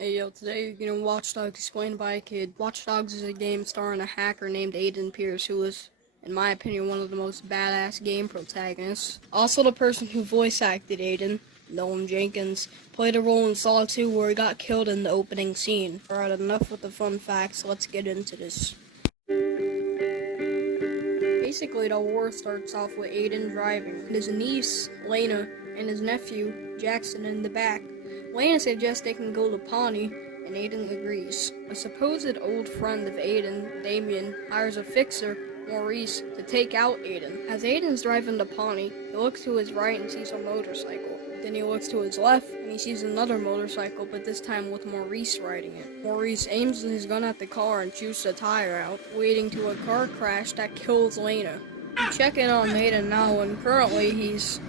Hey yo, today you're gonna Watch Dogs explained by a kid. Watch Dogs is a game starring a hacker named Aiden Pierce, who is, in my opinion, one of the most badass game protagonists. Also, the person who voice acted Aiden, Noam Jenkins, played a role in Saw 2 where he got killed in the opening scene. Alright, enough with the fun facts, let's get into this. Basically, the war starts off with Aiden driving, and his niece, Lena, and his nephew, Jackson, in the back. Lena suggests they can go to Pawnee, and Aiden agrees. A supposed old friend of Aiden, Damien, hires a fixer, Maurice, to take out Aiden. As Aiden's driving to Pawnee, he looks to his right and sees a motorcycle. Then he looks to his left, and he sees another motorcycle, but this time with Maurice riding it. Maurice aims his gun at the car and shoots the tire out, leading to a car crash that kills Lena. We check in on Aiden now, and currently he's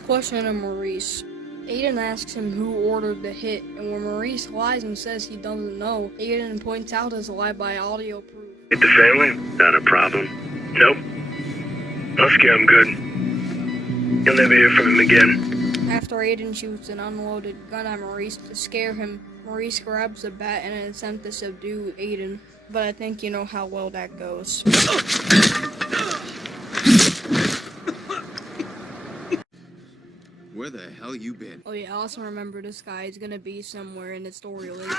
questioning Maurice. Aiden asks him who ordered the hit, and when Maurice lies and says he doesn't know, Aiden points out his lie by audio proof. With the family? Not a problem. Nope. Husky, I'm good. You'll never hear from him again. After Aiden shoots an unloaded gun at Maurice to scare him, Maurice grabs a bat in an attempt to subdue Aiden, but I think you know how well that goes. Where the hell you been? Oh yeah, also remember this guy is gonna be somewhere in the story later.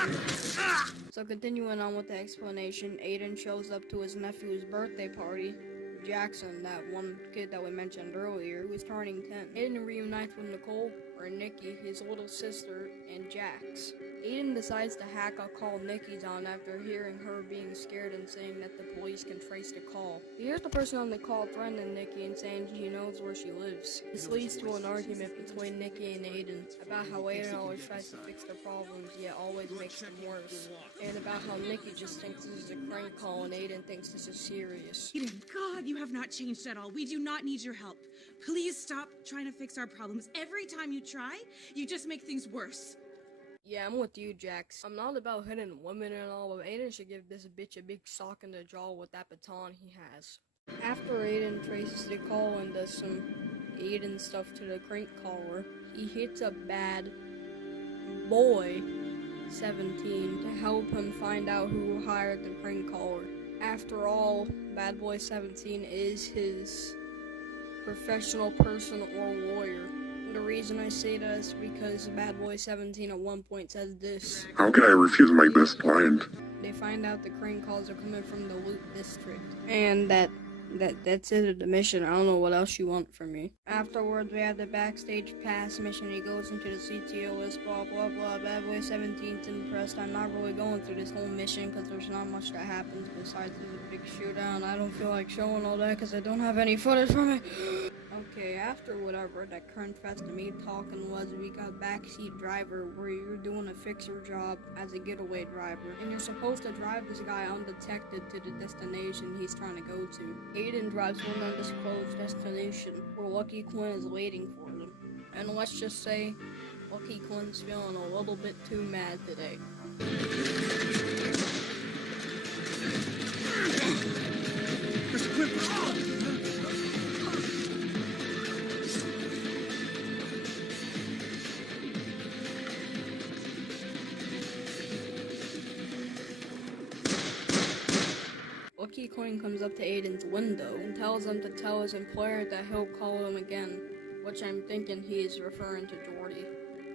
So continuing on with the explanation, Aiden shows up to his nephew's birthday party. Jackson, that one kid that we mentioned earlier, who is turning 10. Aiden reunites with Nicole, or Nikki, his little sister, and Jax. Aiden decides to hack a call Nikki's on after hearing her being scared and saying that the police can trace the call. He hears the person on the call threatening Nikki and saying he knows where she lives. This leads to an argument between Nikki and Aiden about how Aiden always tries to fix their problems, yet always makes them worse. And about how Nikki just thinks this is a prank call and Aiden thinks this is serious. Aiden, God, you have not changed at all. We do not need your help. Please stop trying to fix our problems. Every time you try, you just make things worse. Yeah, I'm with you, Jax. I'm not about hitting women and all, but Aiden should give this bitch a big sock in the jaw with that baton he has. After Aiden traces the call and does some Aiden stuff to the crank caller, he hits a bad boy 17 to help him find out who hired the crank caller. After all, Bad Boy 17 is his professional person or lawyer. The reason I say that is because Bad Boy 17 at one point says this: "How can I refuse my best client?" They find out the crane calls are coming from the loot district. And that's it at the mission. I don't know what else you want from me. Afterwards, we have the backstage pass mission. He goes into the CTO list, blah blah blah. Bad Boy 17's impressed. I'm not really going through this whole mission because there's not much that happens besides there's a big shootout. I don't feel like showing all that because I don't have any footage from it. Okay, after whatever that confessed to me talking was, we got backseat driver where you're doing a fixer job as a getaway driver, and you're supposed to drive this guy undetected to the destination he's trying to go to. Aiden drives to an undisclosed destination where Lucky Quinn is waiting for them. And let's just say, Lucky Quinn's feeling a little bit too mad today. Lucky Coin comes up to Aiden's window and tells him to tell his employer that he'll call him again, which I'm thinking he is referring to Jordy.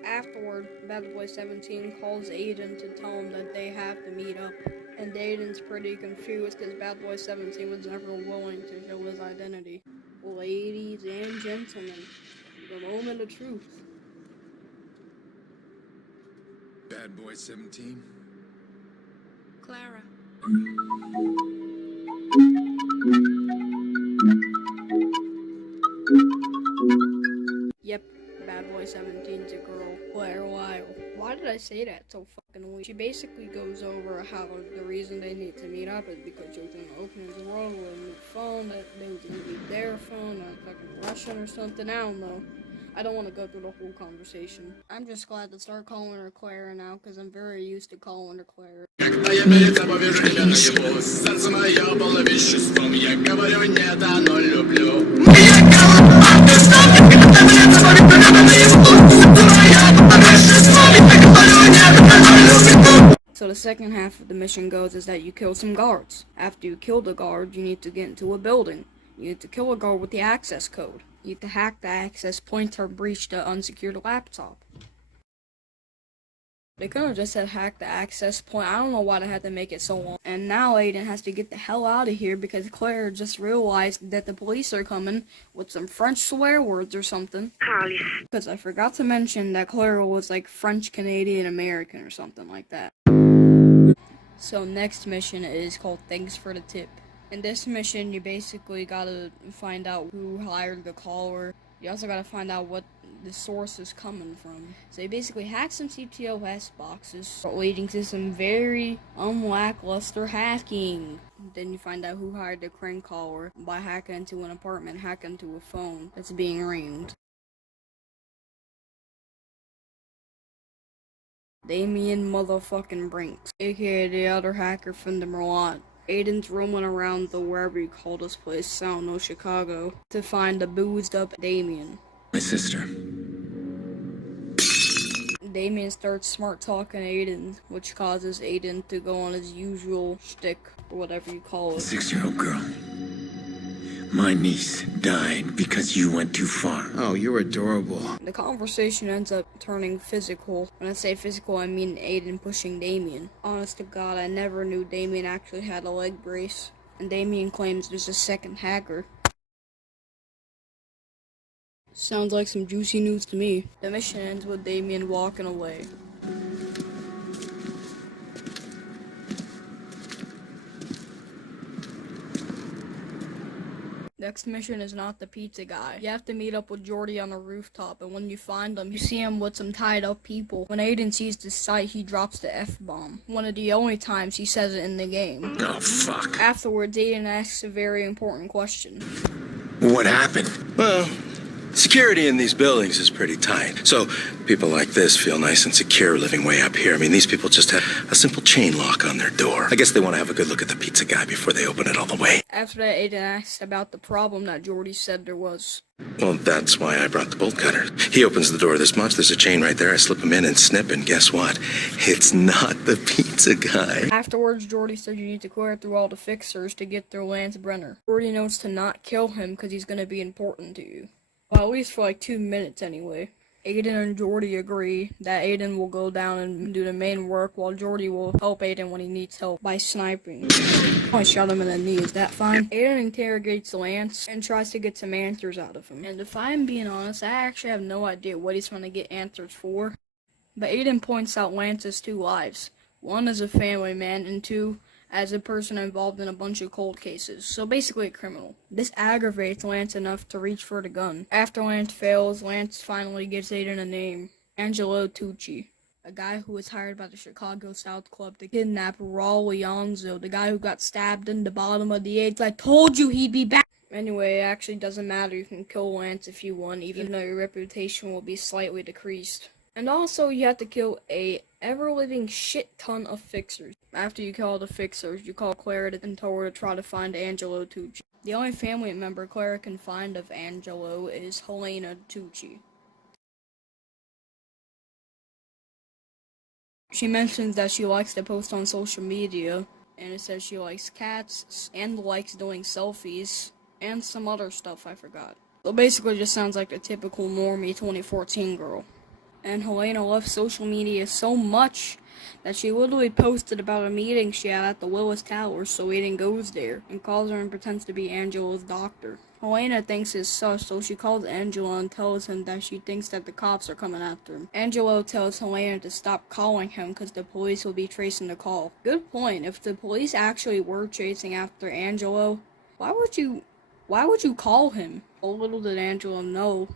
Afterward, Bad Boy 17 calls Aiden to tell him that they have to meet up, and Aiden's pretty confused because Bad Boy 17 was never willing to show his identity. Ladies and gentlemen, the moment of truth. Bad Boy 17? Clara. Yep, Bad Boy 17's a girl. Claire Lyle. Why did I say that so fucking weak? She basically goes over how the reason they need to meet up is because she was gonna open his world with a new phone, that they was gonna be their phone, not fucking Russian or something, I don't know. I don't want to go through the whole conversation. I'm just glad to start calling her Clara now, because I'm very used to calling her Clara. Когда я перед тобой вижу тебя наяву, сердце мое было веществом, я говорю нет, оно люблю. Моя голова, ты что, когда перед тобой вижу тебя наяву, сердце мое было веществом, the second half of the mission goes is that you kill some guards. After you kill the guard, you need to get into a building. You need to kill a guard with the access code. You need to hack the access point or breach the unsecured laptop. They could have just said hack the access point. I don't know why they had to make it so long. And now Aiden has to get the hell out of here because Claire just realized that the police are coming with some French swear words or something. Because I forgot to mention that Claire was like French Canadian American or something like that. So next mission is called Thanks for the Tip. In this mission, you basically gotta find out who hired the caller. You also gotta find out what the source is coming from. So you basically hack some CTOS boxes, leading to some very unlackluster hacking. Then you find out who hired the crank caller by hacking into an apartment, hacking into a phone that's being ringed. Damien motherfucking Brinks, aka the other hacker from the Merlot. Aiden's roaming around the wherever you call this place, I don't know, Chicago, to find the boozed up Damien. My sister. Damien starts smart talking Aiden, which causes Aiden to go on his usual shtick, or whatever you call it. 6-year-old girl. My niece died because you went too far. Oh, you're adorable. The conversation ends up turning physical. When I say physical, I mean Aiden pushing Damien. Honest to God, I never knew Damien actually had a leg brace. And Damien claims there's a second hacker. Sounds like some juicy news to me. The mission ends with Damien walking away. Next mission is not the pizza guy. You have to meet up with Jordy on the rooftop, and when you find him, you see him with some tied up people. When Aiden sees the sight, he drops the F-bomb. One of the only times he says it in the game. Oh, fuck. Afterwards, Aiden asks a very important question. What happened? Well, security in these buildings is pretty tight. So people like this feel nice and secure living way up here. I mean, these people just have a simple chain lock on their door. I guess they want to have a good look at the pizza guy before they open it all the way. After that, Aiden asks about the problem that Jordy said there was. Well, that's why I brought the bolt cutter. He opens the door this much, there's a chain right there, I slip him in and snip, and guess what? It's not the pizza guy. Afterwards, Jordy said you need to clear through all the fixers to get through Lance Brenner. Jordy notes to not kill him because he's going to be important to you. Well, at least for like 2 minutes anyway. Aiden and Jordy agree that Aiden will go down and do the main work while Jordy will help Aiden when he needs help by sniping. I shot him in the knee, is that fine? Aiden interrogates Lance and tries to get some answers out of him. And if I'm being honest, I actually have no idea what he's trying to get answers for. But Aiden points out Lance's 2 lives. 1 as a family man, and 2 as a person involved in a bunch of cold cases, so basically a criminal. This aggravates Lance enough to reach for the gun. After Lance fails, Lance finally gives Aiden a name, Angelo Tucci, a guy who was hired by the Chicago South Club to kidnap Raul Alonzo, the guy who got stabbed in the bottom of the AIDS. I told you he'd be back! Anyway, it actually doesn't matter, you can kill Lance if you want, even though your reputation will be slightly decreased. And also, you have to kill a ever-living shit ton of fixers. After you kill all the fixers, you call Clara and tell her to try to find Angelo Tucci. The only family member Clara can find of Angelo is Helena Tucci. She mentions that she likes to post on social media, and it says she likes cats, and likes doing selfies, and some other stuff I forgot. So basically just sounds like the typical normie 2014 girl. And Helena loves social media so much that she literally posted about a meeting she had at the Willis Towers, so Aiden goes there and calls her and pretends to be Angelo's doctor. Helena thinks it's sus, so she calls Angelo and tells him that she thinks that the cops are coming after him. Angelo tells Helena to stop calling him because the police will be tracing the call. Good point. If the police actually were chasing after Angelo, why would you call him? Oh, little did Angelo know.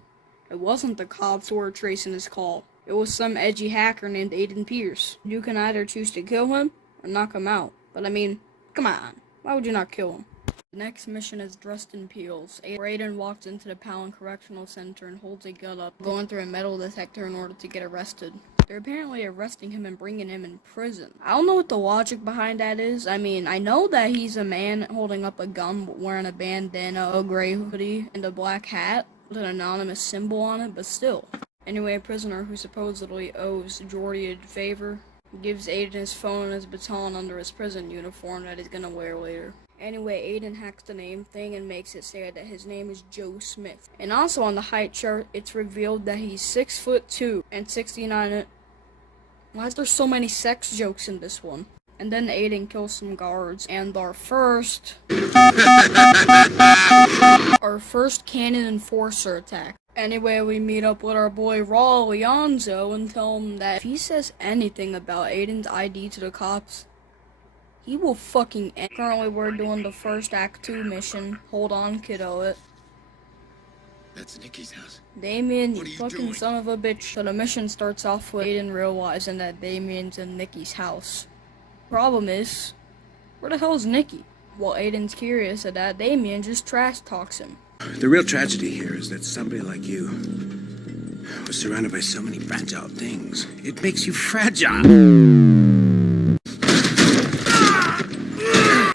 It wasn't the cops who were tracing his call. It was some edgy hacker named Aiden Pierce. You can either choose to kill him or knock him out. But I mean, come on. Why would you not kill him? The next mission is Dressed in Peels. Aiden walks into the Palin Correctional Center and holds a gun up, going through a metal detector in order to get arrested. They're apparently arresting him and bringing him in prison. I don't know what the logic behind that is. I mean, I know that he's a man holding up a gun wearing a bandana, a gray hoodie, and a black hat with an anonymous symbol on it, but still. Anyway, a prisoner who supposedly owes Jordy a favor gives Aiden his phone and his baton under his prison uniform that he's gonna wear later. Anyway, Aiden hacks the name thing and makes it say that his name is Joe Smith. And also on the height chart, it's revealed that he's 6'2" and 69. Why is there so many sex jokes in this one? And then Aiden kills some guards, and our first canon enforcer attack. Anyway, we meet up with our boy Raul Leonzo and tell him that if he says anything about Aiden's ID to the cops, he will fucking end. Currently, we're doing the first Act 2 mission. Hold on, kiddo. That's Nikki's house. Damien, What are you you fucking doing? son of a bitch. So the mission starts off with Aiden realizing that Damien's in Nikki's house. Problem is, where the hell is Nikki? Well, Aiden's curious at that, Damien just trash talks him. The real tragedy here is that somebody like you was surrounded by so many fragile things. It makes you fragile.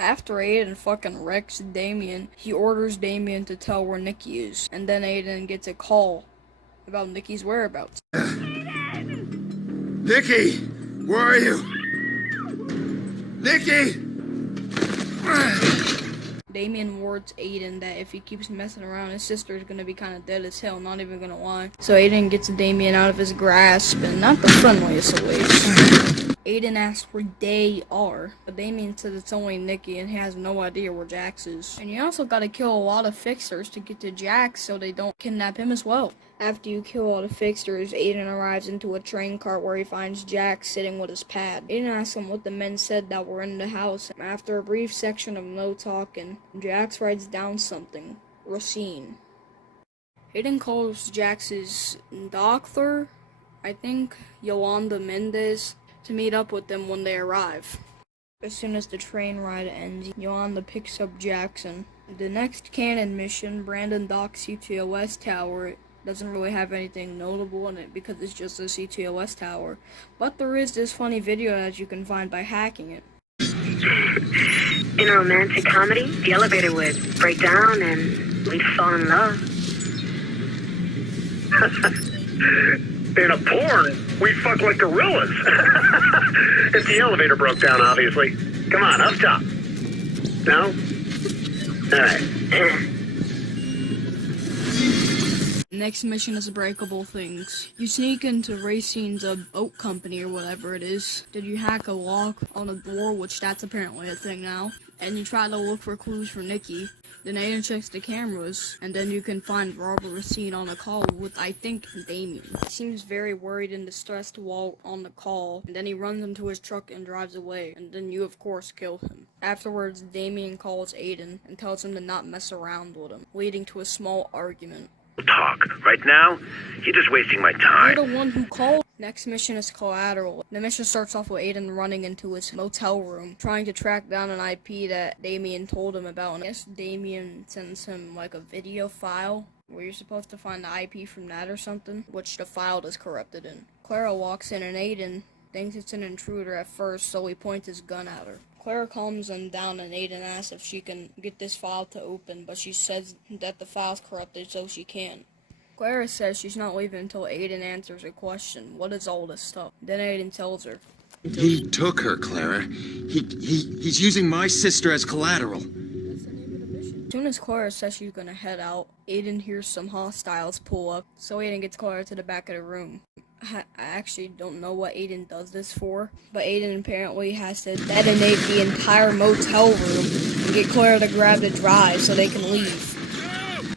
After Aiden fucking wrecks Damien, he orders Damien to tell where Nikki is, and then Aiden gets a call about Nikki's whereabouts. Nikki! Where are you? Nikki! Damien warns Aiden that if he keeps messing around, his sister is gonna be kinda dead as hell, not even gonna lie. So Aiden gets Damien out of his grasp, and not the friendliest of ways. Aiden asks where they are, but Damien says it's only Nikki and he has no idea where Jax is. And you also gotta kill a lot of fixers to get to Jax so they don't kidnap him as well. After you kill all the fixers, Aiden arrives into a train cart where he finds Jax sitting with his pad. Aiden asks him what the men said that were in the house. After a brief section of no talking, Jax writes down something. Racine. Aiden calls Jax's doctor, I think Yolanda Mendez, to meet up with them when they arrive. As soon as the train ride ends, Yolanda picks up Jackson. The next canon mission, Brandon docks CTOS tower, doesn't really have anything notable in it because it's just a CTOS tower. But there is this funny video that you can find by hacking it. In a romantic comedy, the elevator would break down and we'd fall in love. In a porn, we fuck like gorillas. If the elevator broke down, obviously. Come on, up top. No? Alright. Next mission is Breakable Things. You sneak into Racine's boat company or whatever it is. Then you hack a lock on a door, which that's apparently a thing now. And you try to look for clues for Nikki. Then Aiden checks the cameras, and then you can find Robert Racine on a call with, I think, Damien. He seems very worried and distressed while on the call, and then he runs into his truck and drives away, and then you, of course, kill him. Afterwards, Damien calls Aiden and tells him to not mess around with him, leading to a small argument. Talk. Right now, you're just wasting my time. You're the one who called. Next mission is Collateral. The mission starts off with Aiden running into his motel room, trying to track down an IP that Damien told him about. And I guess Damien sends him like a video file where you're supposed to find the IP from that or something, which the file is corrupted in. Clara walks in and Aiden thinks it's an intruder at first, so he points his gun at her. Clara calms him down and Aiden asks if she can get this file to open, but she says that the file's corrupted so she can't. Clara says she's not leaving until Aiden answers her question. What is all this stuff? Then Aiden tells her. He took her, Clara. He's using my sister as collateral. As soon as Clara says she's gonna head out, Aiden hears some hostiles pull up, so Aiden gets Clara to the back of the room. I actually don't know what Aiden does this for, but Aiden apparently has to detonate the entire motel room and get Clara to grab the drive so they can leave.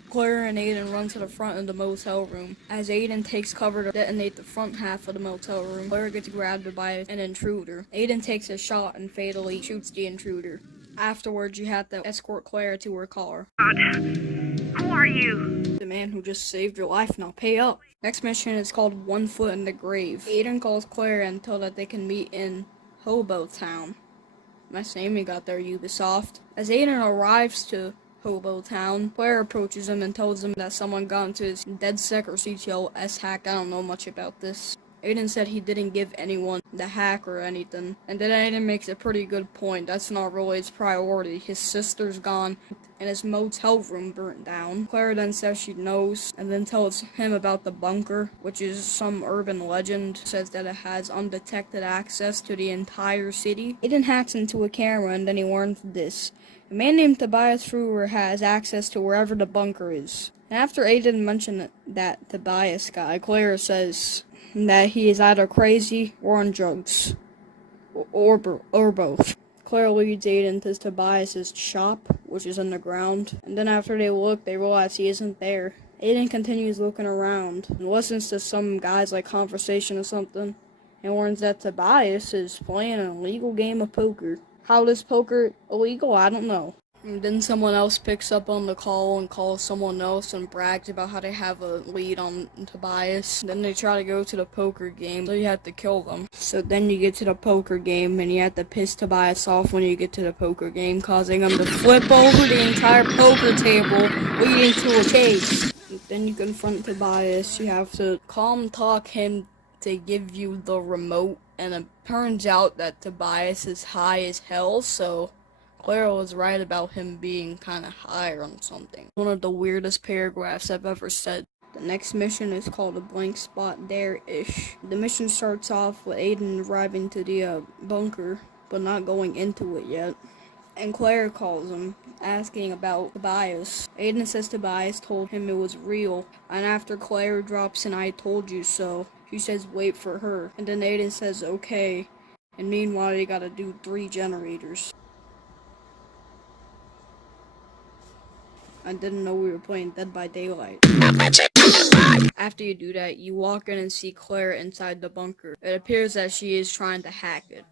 Clara and Aiden run to the front of the motel room. As Aiden takes cover to detonate the front half of the motel room, Clara gets grabbed by an intruder. Aiden takes a shot and fatally shoots the intruder. Afterwards, you have to escort Clara to her car. Who are you? The man who just saved your life, now pay up. Next mission is called One Foot in the Grave. Aiden calls Clara and tells that they can meet in Hobo Town. Nice name you got there, Ubisoft. As Aiden arrives to Hobo Town, Clara approaches him and tells him that someone got into his DedSec or CTOS hack. I don't know much about this. Aiden said he didn't give anyone the hack or anything. And then Aiden makes a pretty good point. That's not really his priority. His sister's gone, and his motel room burnt down. Clara then says she knows, and then tells him about the bunker, which is some urban legend. Says that it has undetected access to the entire city. Aiden hacks into a camera, and then he learns this. A man named Tobias Fruer has access to wherever the bunker is. And after Aiden mentioned that Tobias guy, Clara says that he is either crazy or on drugs. Or both. Claire leads Aiden to Tobias's shop, which is underground, and then after they look, they realize he isn't there. Aiden continues looking around and listens to some guy's conversation or something, and learns that Tobias is playing an illegal game of poker. How is poker illegal? I don't know. And then someone else picks up on the call and calls someone else and brags about how they have a lead on Tobias. Then they try to go to the poker game, so you have to kill them. So then you get to the poker game and you have to piss Tobias off when you get to the poker game, causing him to flip over the entire poker table, leading to a chase. And then you confront Tobias. You have to calm talk him to give you the remote, and it turns out that Tobias is high as hell, so Clara was right about him being kind of high on something. One of the weirdest paragraphs I've ever said. The next mission is called A Blank Spot There-ish. The mission starts off with Aiden arriving to the bunker, but not going into it yet. And Claire calls him, asking about Tobias. Aiden says Tobias told him it was real, and after Claire drops in "I told you so," she says wait for her. And then Aiden says okay, and meanwhile they gotta do 3 generators. I didn't know we were playing Dead by Daylight. After you do that, you walk in and see Claire inside the bunker. It appears that she is trying to hack it.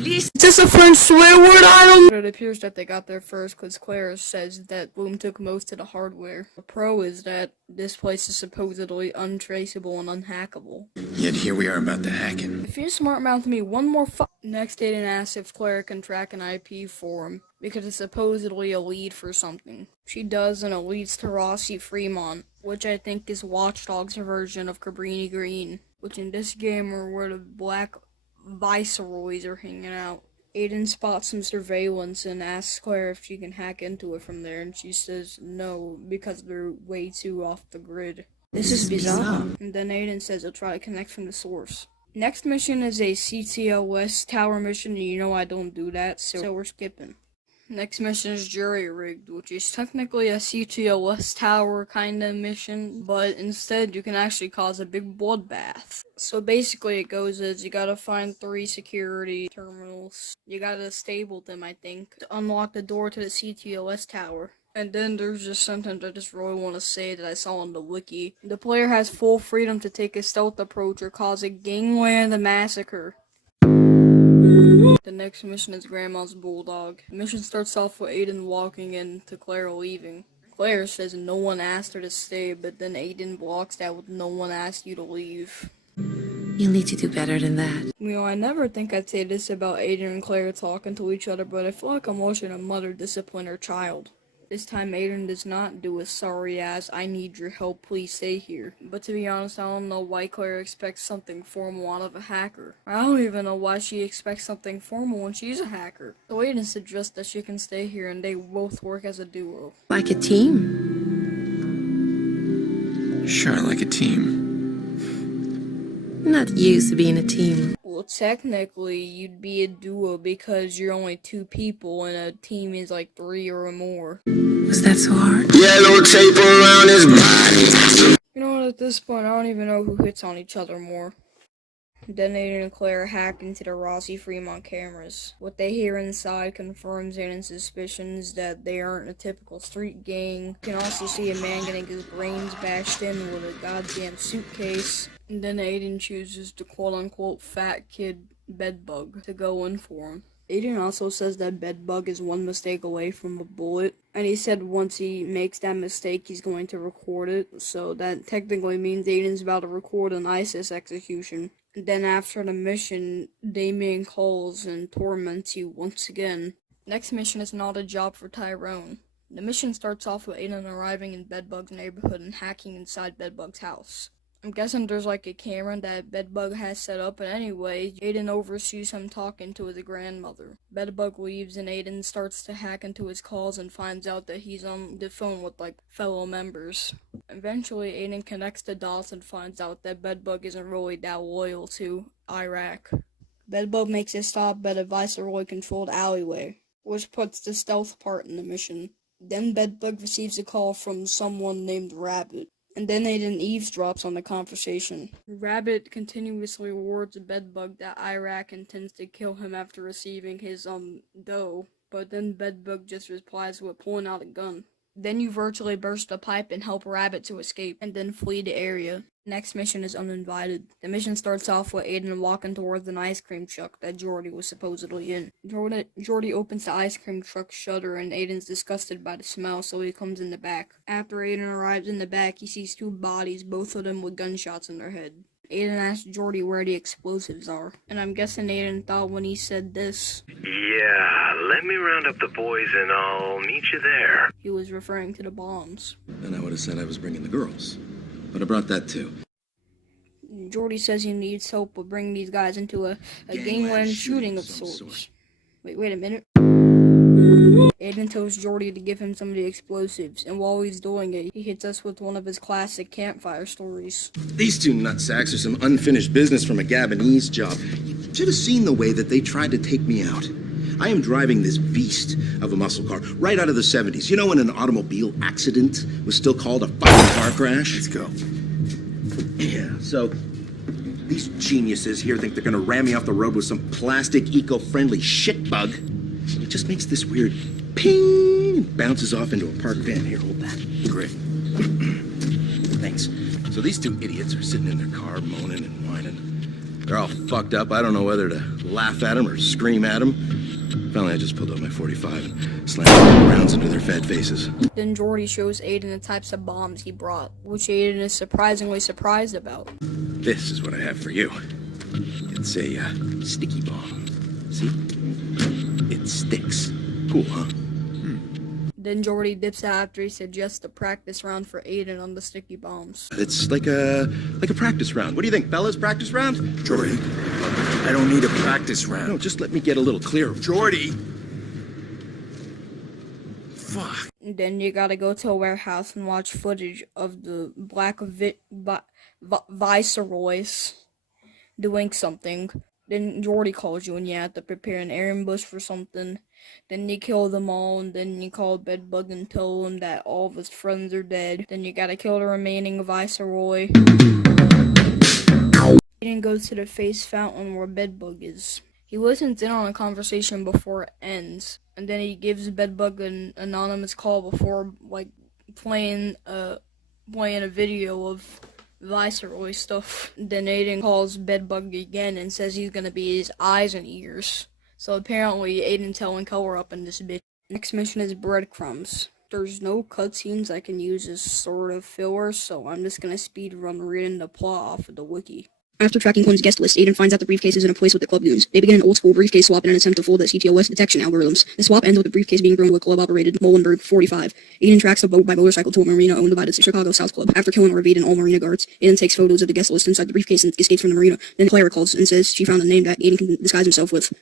Is this a French swear word? I don't know. It appears that they got there first because Claire says that Bloom took most of the hardware. The pro is that this place is supposedly untraceable and unhackable. Yet here we are about to hack it. If you smart mouth me one more Next, Aiden asks if Claire can track an IP for him, because it's supposedly a lead for something. She does, and it leads to Rossi Fremont, which I think is Watch Dogs' version of Cabrini Green, which in this game are where the black viceroys are hanging out. Aiden spots some surveillance and asks Claire if she can hack into it from there, and she says no, because they're way too off the grid. This is bizarre. And then Aiden says he'll try to connect from the source. Next mission is a CTOS tower mission, and you know I don't do that, so we're skipping. Next mission is Jury Rigged, which is technically a CTOS tower kind of mission, but instead you can actually cause a big bloodbath. So basically it goes as you gotta find 3 security terminals. You gotta disable them, I think, to unlock the door to the CTOS tower. And then there's just something I just really want to say that I saw on the wiki. The player has full freedom to take a stealth approach or cause a gangland massacre. The next mission is Grandma's Bulldog. The mission starts off with Aiden walking in to Claire leaving. Claire says no one asked her to stay, but then Aiden blocks that with no one asked you to leave. You'll need to do better than that. You know, I never think I'd say this about Aiden and Claire talking to each other, but I feel like I'm watching a mother discipline her child. This time Aiden does not do a sorry ass, I need your help, please stay here. But to be honest, I don't know why Claire expects something formal out of a hacker. I don't even know why she expects something formal when she's a hacker. So Aiden suggests that she can stay here and they both work as a duo. Like a team. Sure, like a team. Not used to being a team. Well, technically, you'd be a duo because you're only 2 people and a team is like 3 or more. Was that so hard? Yellow tape around his body. You know what, at this point, I don't even know who hits on each other more. Then Aiden and Claire hack into the Rossi Fremont cameras. What they hear inside confirms Aiden's suspicions that they aren't a typical street gang. You can also see a man getting his brains bashed in with a goddamn suitcase. And then Aiden chooses the quote-unquote fat kid Bedbug to go in for him. Aiden also says that Bedbug is 1 mistake away from a bullet, and he said once he makes that mistake, he's going to record it, so that technically means Aiden's about to record an ISIS execution. And then after the mission, Damien calls and torments you once again. Next mission is Not a Job for Tyrone. The mission starts off with Aiden arriving in Bedbug's neighborhood and hacking inside Bedbug's house. I'm guessing there's like a camera that Bedbug has set up, but anyway, Aiden oversees him talking to his grandmother. Bedbug leaves and Aiden starts to hack into his calls and finds out that he's on the phone with like fellow members. Eventually, Aiden connects the dots and finds out that Bedbug isn't really that loyal to Iraq. Bedbug makes a stop at a Viceroy-controlled alleyway, which puts the stealth part in the mission. Then Bedbug receives a call from someone named Rabbit. And then Aiden eavesdrops on the conversation. Rabbit continuously warns Bedbug that Iraq intends to kill him after receiving his, dough. But then Bedbug just replies with pulling out a gun. Then you virtually burst a pipe and help Rabbit to escape, and then flee the area. Next mission is uninvited. The mission starts off with Aiden walking towards an ice cream truck that Jordy was supposedly in. Jordy opens the ice cream truck's shutter and Aiden's disgusted by the smell, so he comes in the back. After Aiden arrives in the back, he sees two bodies, both of them with gunshots in their head. Aiden asks Jordy where the explosives are, and I'm guessing Aiden thought when he said this, Yeah, let me round up the boys and I'll meet you there. he was referring to the bombs. And I would have said I was bringing the girls. But I brought that too. Jordy says he needs help with bringing these guys into a gangland shooting of sorts. Wait a minute. Aiden tells Jordy to give him some of the explosives, and while he's doing it, he hits us with one of his classic campfire stories. These two nutsacks are some unfinished business from a Gabonese job. You should have seen the way that they tried to take me out. I am driving this beast of a muscle car right out of the 70s. You know when an automobile accident was still called a fucking car crash? Let's go. Yeah, so these geniuses here think they're gonna ram me off the road with some plastic, eco-friendly shitbug. It just makes this weird ping and bounces off into a parked van. Here, hold that. Great. Thanks. So these two idiots are sitting in their car moaning and whining. They're all fucked up. I don't know whether to laugh at them or scream at them. Finally, I just pulled out my 45 and slammed the rounds into their fat faces. Then Jordy shows Aiden the types of bombs he brought, which Aiden is surprisingly surprised about. This is what I have for you. It's a sticky bomb. See? It sticks. Cool, huh? Then Jordy dips out after he suggests a practice round for Aiden on the sticky bombs. It's like a practice round. What do you think, fellas? Practice round? Jordy, I don't need a practice round. No, just let me get a little clearer. Jordy! Fuck. Then you gotta go to a warehouse and watch footage of the black viceroys doing something. Then Jordy calls you and you have to prepare an ambush for something. Then you kill them all, and then you call Bedbug and tell him that all of his friends are dead. Then you gotta kill the remaining viceroy. Aiden goes to the face fountain where Bedbug is. He listens in on a conversation before it ends, and then he gives Bedbug an anonymous call before, like, playing a video of Viceroy stuff. Then Aiden calls Bedbug again and says he's gonna be his eyes and ears. So apparently Aiden's telling color up in this bitch. Next mission is breadcrumbs. There's no cutscenes I can use as sort of filler, so I'm just gonna speedrun reading the plot off of the wiki. After tracking Quinn's guest list, Aiden finds out the briefcase is in a place with the club goons. They begin an old-school briefcase swap in an attempt to fool the CTOS detection algorithms. The swap ends with the briefcase being thrown to a club-operated Molenberg 45. Aiden tracks the boat by motorcycle to a marina owned by the Chicago South Club. After killing RV and all marina guards, Aiden takes photos of the guest list inside the briefcase and escapes from the marina. Then Clara calls and says she found a name that Aiden can disguise himself with.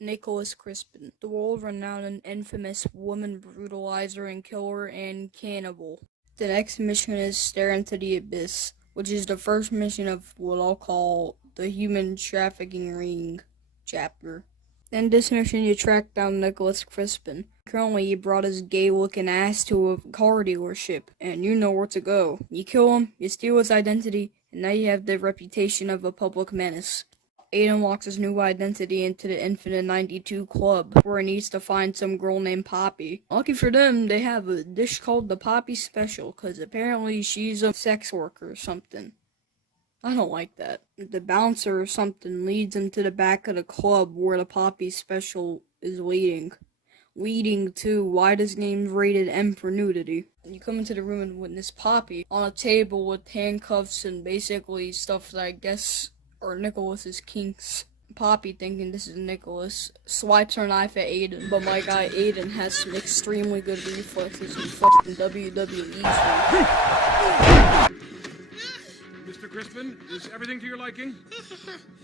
Nicholas Crispin, the world-renowned and infamous woman brutalizer and killer and cannibal. The next mission is Stare into the Abyss, which is the first mission of what I'll call the Human Trafficking Ring chapter. In this mission, you track down Nicholas Crispin. Currently, he brought his gay-looking ass to a car dealership, and you know where to go. You kill him, you steal his identity, and now you have the reputation of a public menace. Aiden locks his new identity into the Infinite 92 Club, where he needs to find some girl named Poppy. Lucky for them, they have a dish called the Poppy Special, cause apparently she's a sex worker or something. I don't like that. The bouncer or something leads him to the back of the club where the Poppy Special is leading. Leading to why this game's rated M for nudity. You come into the room and witness Poppy on a table with handcuffs and basically stuff that I guess are Nicholas's kinks. Poppy, thinking this is Nicholas, swipes her knife at Aiden, but my guy Aiden has some extremely good reflexes in fucking WWE. Mr. Crispin, is everything to your liking?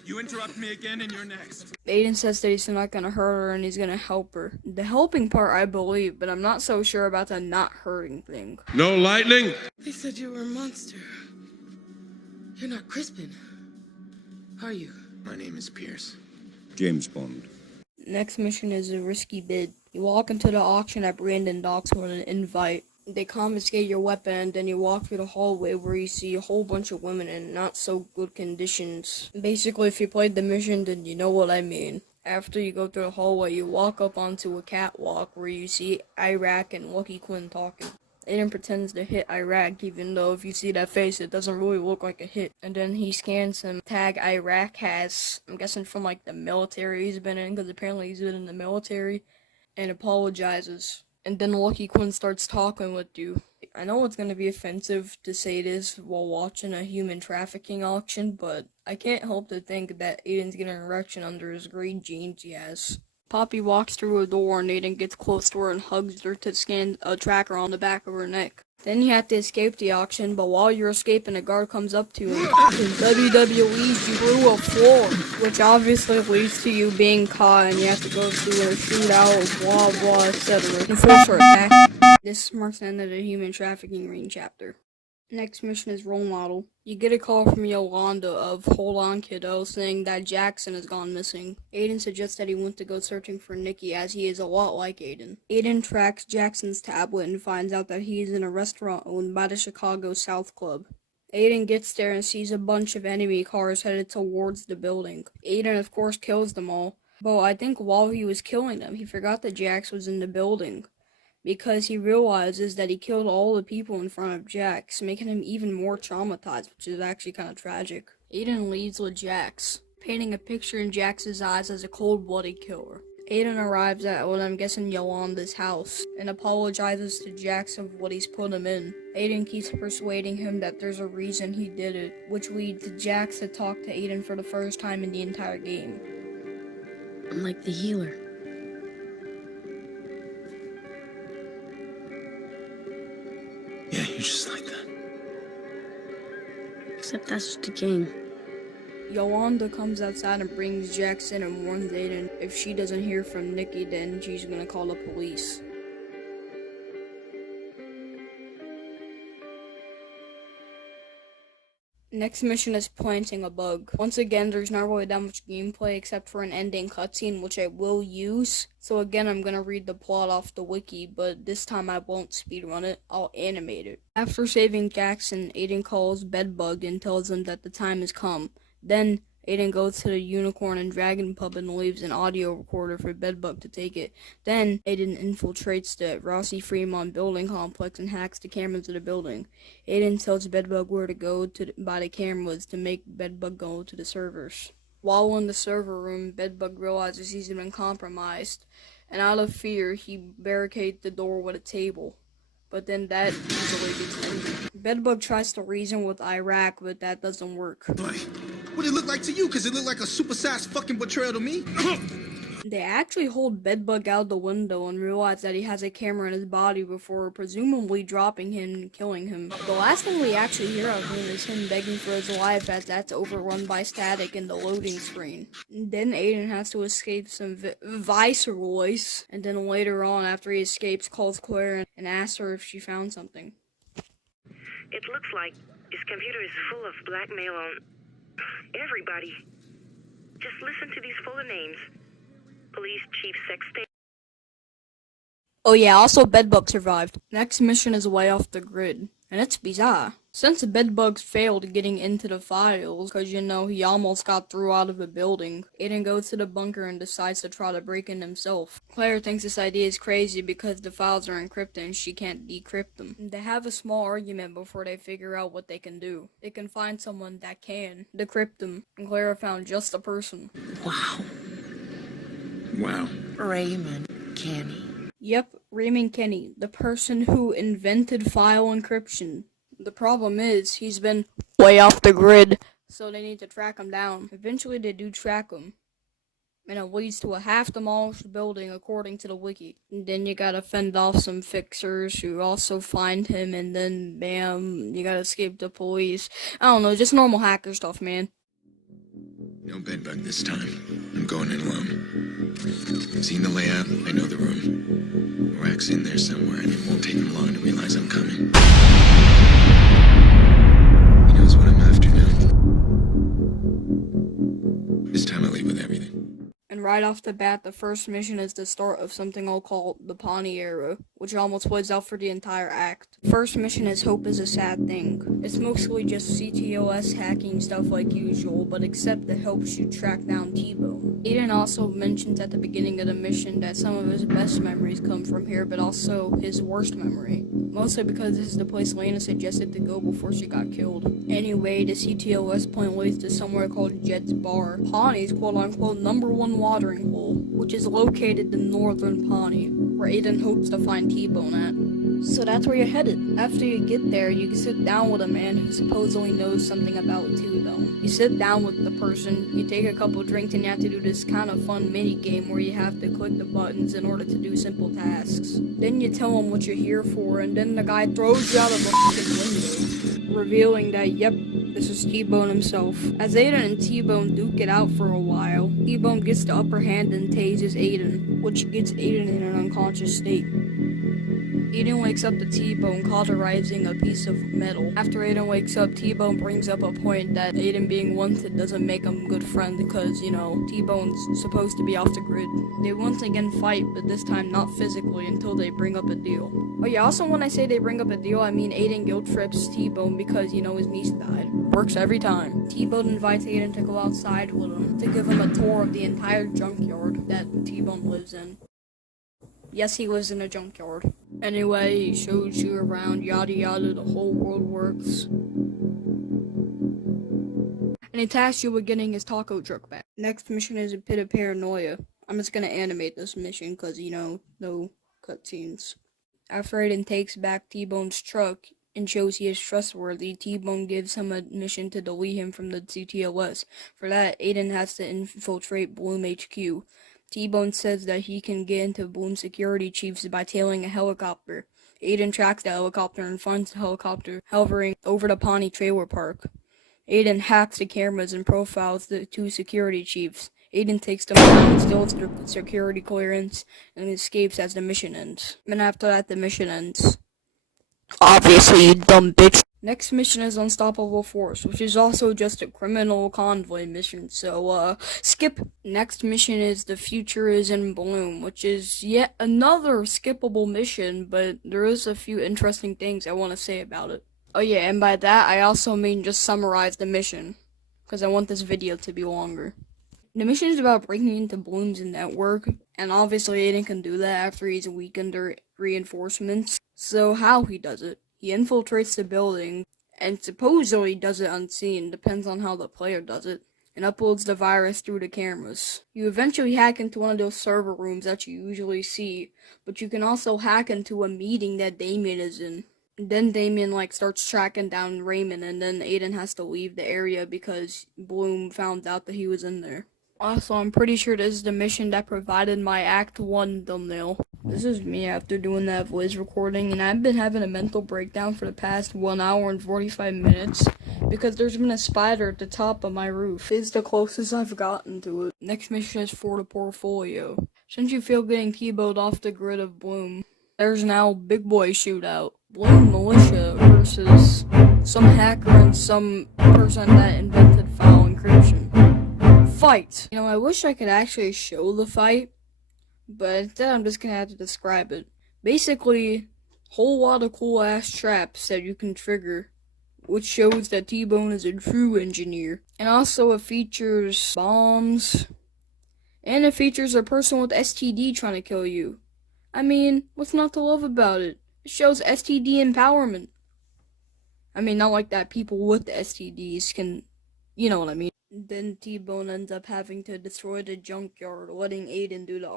You interrupt me again and you're next. Aiden says that he's not gonna hurt her and he's gonna help her. The helping part I believe, but I'm not so sure about the not hurting thing. No lightning? They said you were a monster. You're not Crispin, are you? My name is Pierce. James Bond. Next mission is a risky bid. You walk into the auction at Brandon Docks with an invite. They confiscate your weapon and then you walk through the hallway where you see a whole bunch of women in not so good conditions. Basically, if you played the mission, then you know what I mean. After you go through the hallway, you walk up onto a catwalk where you see Iraq and Lucky Quinn talking. Aiden pretends to hit Iraq, even though if you see that face, it doesn't really look like a hit. And then he scans some tag Iraq has, I'm guessing from like the military he's been in, because apparently he's been in the military, and apologizes. And then Lucky Quinn starts talking with you. I know it's gonna be offensive to say this while watching a human trafficking auction, but I can't help to think that Aiden's getting an erection under his green jeans he has. Poppy walks through a door and Aiden gets close to her and hugs her to scan a tracker on the back of her neck. Then you have to escape the auction, but while you're escaping, a guard comes up to you and WWE's you through a floor, which obviously leads to you being caught and you have to go through a shootout, blah blah, etc. And first for attack. This marks the end of the human trafficking ring chapter. Next mission is role model. You get a call from Yolanda of Hold On Kiddo saying that Jackson has gone missing. Aiden suggests that he went to go searching for Nikki as he is a lot like Aiden. Aiden tracks Jackson's tablet and finds out that he is in a restaurant owned by the Chicago South Club. Aiden gets there and sees a bunch of enemy cars headed towards the building. Aiden of course kills them all, but I think while he was killing them he forgot that Jax was in the building, because he realizes that he killed all the people in front of Jax, making him even more traumatized, which is actually kind of tragic. Aiden leaves with Jax, painting a picture in Jax's eyes as a cold-blooded killer. Aiden arrives at what I'm guessing Yolanda's house, and apologizes to Jax of what he's put him in. Aiden keeps persuading him that there's a reason he did it, which leads to Jax to talk to Aiden for the first time in the entire game. I'm like the healer. Yeah, you're just like that. Except that's just a game. Yolanda comes outside and brings Jax in and warns Aiden if she doesn't hear from Nikki, then she's gonna call the police. Next mission is planting a bug. Once again, there's not really that much gameplay except for an ending cutscene, which I will use. So again, I'm gonna read the plot off the wiki, but this time I won't speedrun it, I'll animate it. After saving Jackson, Aiden calls Bedbug and tells him that the time has come. Then, Aiden goes to the Unicorn and Dragon pub and leaves an audio recorder for Bedbug to take it. Then, Aiden infiltrates the Rossi Fremont building complex and hacks the cameras of the building. Aiden tells Bedbug where to go by the cameras to make Bedbug go to the servers. While in the server room, Bedbug realizes he's been compromised, and out of fear, he barricades the door with a table. But then that easily gets ended. Bedbug tries to reason with Iraq, but that doesn't work. What it look like to you? Cause it looked like a supersized fucking betrayal to me. They actually hold Bedbug out the window and realize that he has a camera in his body before presumably dropping him and killing him. The last thing we actually hear of him is him begging for his life, as that's overrun by static in the loading screen. Then Aiden has to escape some viceroys, and then later on, after he escapes, calls Claire and asks her if she found something. It looks like his computer is full of blackmail on everybody. Just listen to these full names. Police Chief Sexton. Oh yeah, also Bedbug survived. Next mission is way off the grid, and it's bizarre. Since Bedbug failed getting into the files, cause he almost got through out of the building, Aiden goes to the bunker and decides to try to break in himself. Claire thinks this idea is crazy because the files are encrypted and she can't decrypt them. They have a small argument before they figure out what they can do. They can find someone that can decrypt them, and Claire found just a person. Wow. Raymond Kenny. Yep, Raymond Kenny, the person who invented file encryption. The problem is, he's been way off the grid, so they need to track him down. Eventually they do track him. and it leads to a half-demolished building according to the wiki. And then you gotta fend off some fixers who also find him, and then bam, you gotta escape the police. I don't know, just normal hacker stuff, man. No bedbug this time. I'm going in alone. I've seen the layout. I know the room. Rack's in there somewhere, and it won't take him long to realize I'm coming. He knows what I'm after now. This time I leave with everything. And right off the bat, the first mission is the start of something I'll call the Pawnee era, which almost plays out for the entire act. First mission is Hope is a Sad Thing. It's mostly just CTOS hacking stuff like usual, but except it helps you track down T-Bone. Aiden also mentions at the beginning of the mission that some of his best memories come from here, but also his worst memory. Mostly because this is the place Lena suggested to go before she got killed. Anyway, the CTOS point leads to somewhere called Jed's Bar, Pawnee's quote-unquote #1 watering hole, which is located in northern Pawnee, where Aiden hopes to find T-Bone at. So that's where you're headed. After you get there, you can sit down with a man who supposedly knows something about T-Bone. You sit down with the person, you take a couple drinks, and you have to do this kind of fun mini-game where you have to click the buttons in order to do simple tasks. Then you tell him what you're here for, and then the guy throws you out of the fucking window, revealing that, yep, this is T-Bone himself. As Aiden and T-Bone duke it out for a while, T-Bone gets the upper hand and tases Aiden, which gets Aiden in an unconscious state. Aiden wakes up to T-Bone cauterizing a piece of metal. After Aiden wakes up, T-Bone brings up a point that Aiden being wanted doesn't make him a good friend because, T-Bone's supposed to be off the grid. They once again fight, but this time not physically until they bring up a deal. Oh yeah, also when I say they bring up a deal, I mean Aiden guilt trips T-Bone because, his niece died. Works every time. T-Bone invites Aiden to go outside with him to give him a tour of the entire junkyard that T-Bone lives in. Yes, he lives in a junkyard. Anyway, he shows you around, yada yada, the whole world works. And he tasks you with getting his taco truck back. Next mission is a Pit of Paranoia. I'm just gonna animate this mission because, no cutscenes. After Aiden takes back T-Bone's truck and shows he is trustworthy, T-Bone gives him a mission to delete him from the CTOS. For that, Aiden has to infiltrate Bloom HQ. T-Bone says that he can get into Bloom security chiefs by tailing a helicopter. Aiden tracks the helicopter and finds the helicopter hovering over the Pawnee trailer park. Aiden hacks the cameras and profiles the two security chiefs. Aiden takes them down, steals their security clearance, and escapes as the mission ends. And after that, the mission ends. Obviously, you dumb bitch. Next mission is Unstoppable Force, which is also just a criminal convoy mission, so, skip. Next mission is The Future is in Bloom, which is yet another skippable mission, but there is a few interesting things I want to say about it. Oh yeah, and by that, I also mean just summarize the mission, because I want this video to be longer. The mission is about breaking into Bloom's network, and obviously Aiden can do that after he's weak under reinforcements. So how he does it? He infiltrates the building, and supposedly does it unseen, depends on how the player does it, and uploads the virus through the cameras. You eventually hack into one of those server rooms that you usually see, but you can also hack into a meeting that Damien is in. Then Damien starts tracking down Raymond, and then Aiden has to leave the area because Bloom found out that he was in there. Also, I'm pretty sure this is the mission that provided my Act 1 thumbnail. This is me after doing that voice recording, and I've been having a mental breakdown for the past 1 hour and 45 minutes because there's been a spider at the top of my roof. It's the closest I've gotten to it. Next mission is for the portfolio. Since you feel getting T-bowed off the grid of Bloom, there's now Big Boy Shootout. Bloom Militia versus some hacker and some person that invented file encryption. Fight! I wish I could actually show the fight, but instead I'm just gonna have to describe it. Basically, whole lot of cool ass traps that you can trigger, which shows that T-Bone is a true engineer. And also it features bombs, and it features a person with STD trying to kill you. I mean, what's not to love about it? It shows STD empowerment. I mean, not like that people with the STDs can, you know what I mean. Then T-Bone ends up having to destroy the junkyard, letting Aiden do the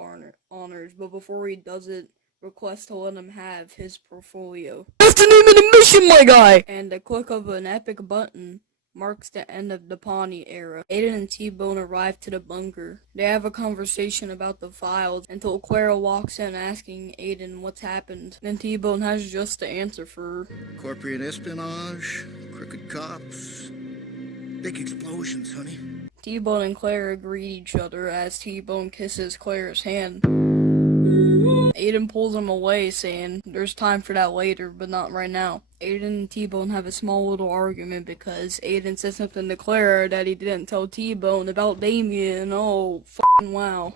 honors, but before he does it, requests to let him have his portfolio. That's the name of the mission, my guy! And the click of an epic button, marks the end of the Pawnee era. Aiden and T-Bone arrive to the bunker. They have a conversation about the files until Clara walks in asking Aiden what's happened. Then T-Bone has just the answer for her. Corporate espionage, crooked cops, big explosions, honey. T-Bone and Clara greet each other as T-Bone kisses Clara's hand. Aiden pulls him away, saying there's time for that later, but not right now. Aiden and T-Bone have a small little argument because Aiden said something to Clara that he didn't tell T-Bone about Damien. Oh, f***ing wow.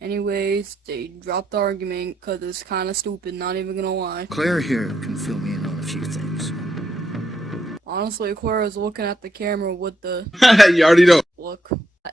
Anyways, they dropped the argument because it's kind of stupid, not even gonna lie. Claire here can fill me in on a few things. Honestly, Clara's looking at the camera with the You already know. look.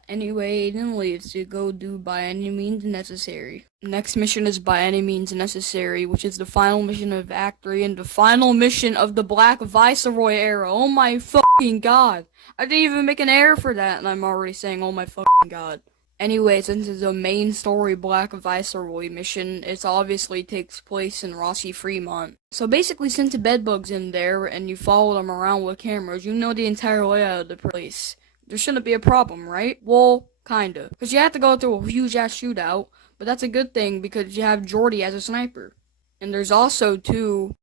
Anyway, Aiden leaves to go do By Any Means Necessary. Next mission is By Any Means Necessary, which is the final mission of Act 3 and the final mission of the Black Viceroy era. Oh my fucking god. I didn't even make an error for that, and I'm already saying oh my fucking god. Anyway, since it's a main story Black Viceroy mission, it obviously takes place in Rossi Fremont. So basically, since the bedbug's in there and you follow them around with cameras, you know the entire layout of the place. There shouldn't be a problem, right? Well, kinda. Because you have to go through a huge-ass shootout, but that's a good thing because you have Jordy as a sniper. And there's also two...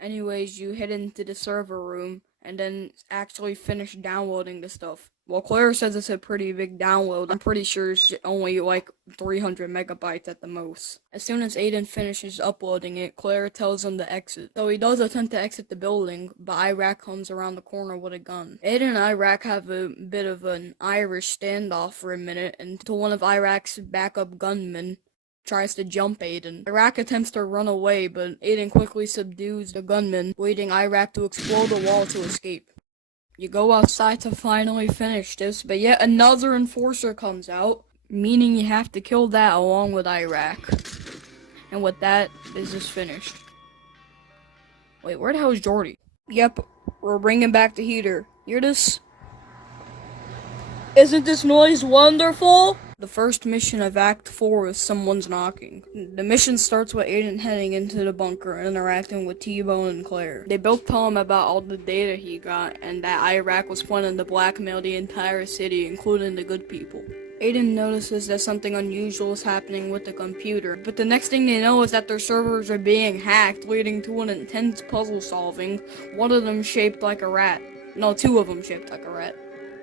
Anyways, you head into the server room and then actually finish downloading the stuff. Well, Claire says it's a pretty big download. I'm pretty sure it's only like 300 megabytes at the most. As soon as Aiden finishes uploading it, Claire tells him to exit. So he does attempt to exit the building, but Iraq comes around the corner with a gun. Aiden and Iraq have a bit of an Irish standoff for a minute until one of Iraq's backup gunmen tries to jump Aiden. Iraq attempts to run away, but Aiden quickly subdues the gunman, leading Iraq to explode the wall to escape. You go outside to finally finish this, but yet another enforcer comes out, meaning you have to kill that along with Iraq. And with that, this is finished. Wait, where the hell is Jordy? Yep, we're bringing back the heater. Hear this? Isn't this noise wonderful? The first mission of Act 4 is Someone's Knocking. The mission starts with Aiden heading into the bunker and interacting with T-Bone and Claire. They both tell him about all the data he got and that Iraq was planning to blackmail the entire city, including the good people. Aiden notices that something unusual is happening with the computer, but the next thing they know is that their servers are being hacked, leading to an intense puzzle solving, one of them shaped like a rat. No, two of them shaped like a rat.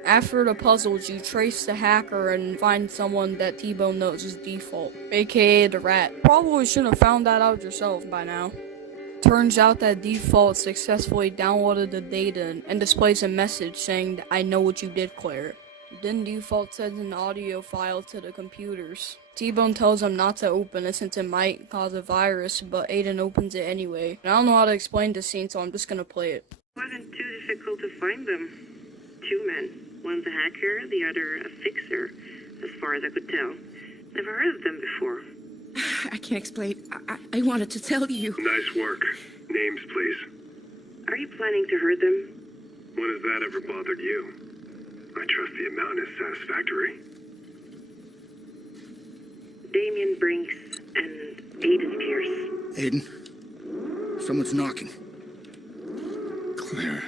After the puzzles, you trace the hacker and find someone that T-Bone knows is Default, aka the rat. Probably should have found that out yourself by now. Turns out that Default successfully downloaded the data and displays a message saying, "I know what you did, Claire." Then Default sends an audio file to the computers. T-Bone tells him not to open it since it might cause a virus, but Aiden opens it anyway. And I don't know how to explain this scene, so I'm just gonna play it. It wasn't too difficult to find them. Two men. One's a hacker, the other a fixer, as far as I could tell. Never heard of them before. I can't explain. I wanted to tell you. Nice work. Names, please. Are you planning to hurt them? When has that ever bothered you? I trust the amount is satisfactory. Damien Brinks and Aiden Pierce. Aiden, someone's knocking. Claire.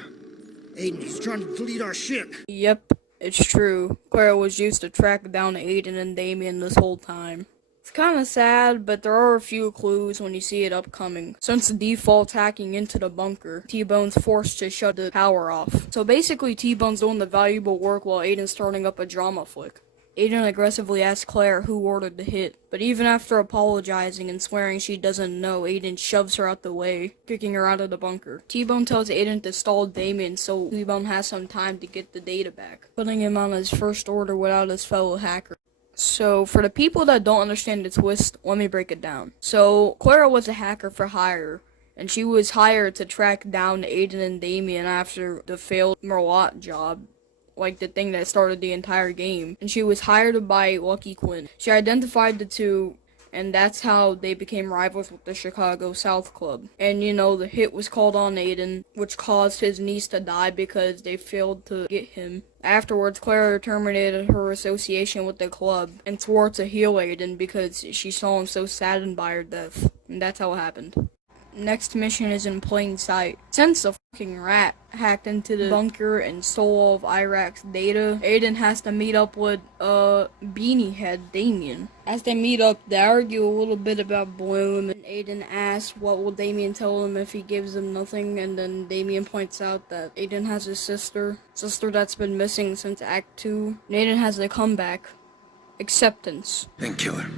Aiden, he's trying to delete our ship. Yep, it's true. Clara was used to track down Aiden and Damien this whole time. It's kinda sad, but there are a few clues when you see it upcoming. Since the Default's hacking into the bunker, T-Bone's forced to shut the power off. So basically T-Bone's doing the valuable work while Aiden's starting up a drama flick. Aiden aggressively asks Claire who ordered the hit, but even after apologizing and swearing she doesn't know, Aiden shoves her out the way, kicking her out of the bunker. T-Bone tells Aiden to stall Damien so T-Bone has some time to get the data back, putting him on his first order without his fellow hacker. So, for the people that don't understand the twist, let me break it down. So, Clara was a hacker for hire, and she was hired to track down Aiden and Damien after the failed Merlot job. Like the thing that started the entire game. And she was hired by Lucky Quinn. She identified the two, and that's how they became rivals with the Chicago South Club. And you know, the hit was called on Aiden, which caused his niece to die because they failed to get him. Afterwards, Clara terminated her association with the club and swore to heal Aiden because she saw him so saddened by her death. And that's how it happened. Next mission is in plain sight. Since the rat hacked into the bunker and stole all of Iraq's data. Aiden has to meet up with Beanie Head Damien. As they meet up, they argue a little bit about Bloom, and Aiden asks what will Damien tell him if he gives him nothing, and then Damien points out that Aiden has his sister that's been missing since Act 2. And Aiden has a comeback. Acceptance. Then kill her.